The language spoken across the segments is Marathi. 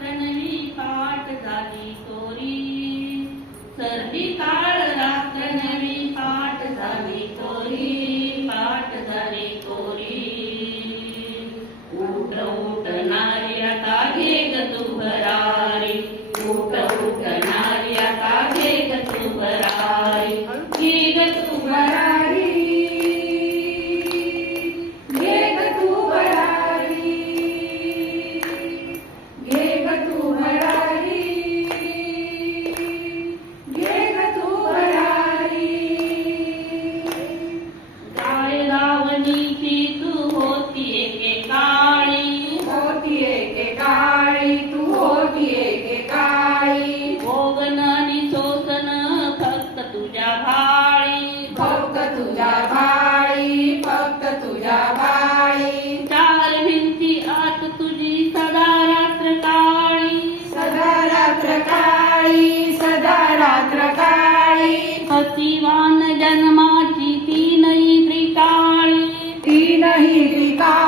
रणवी पाठ झाली तोरी सर्दी काळ Magnificar.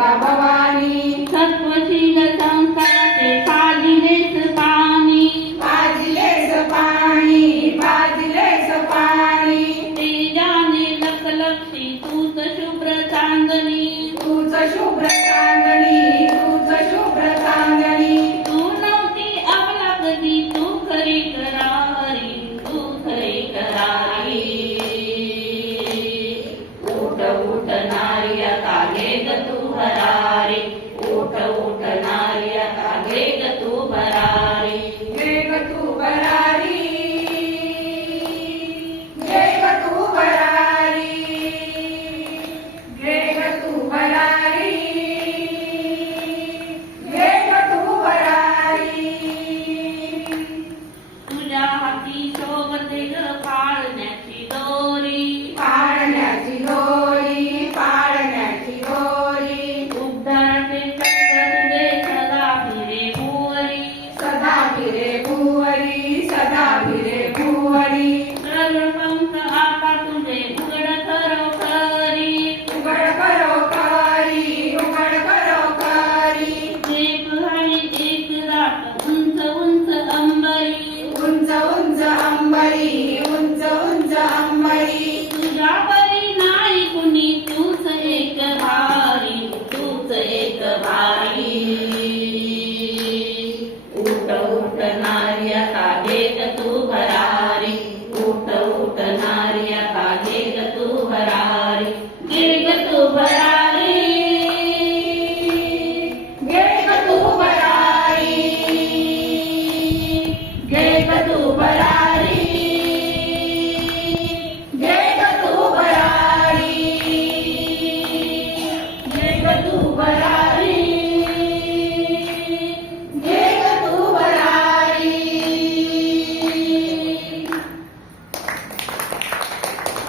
दुर्गा भवानी। सत्वशील संसाराचे पाजिलेच पाणी. पाजिलेच पाणी पाजिलेच पाणी। तेजाने लखलक्षी तूच शुभ्र चांदणी। तूच शुभ्र चांदणी तूच शुभ्र चांदणी। तू नव्हती आपला कधी तू खरी करा।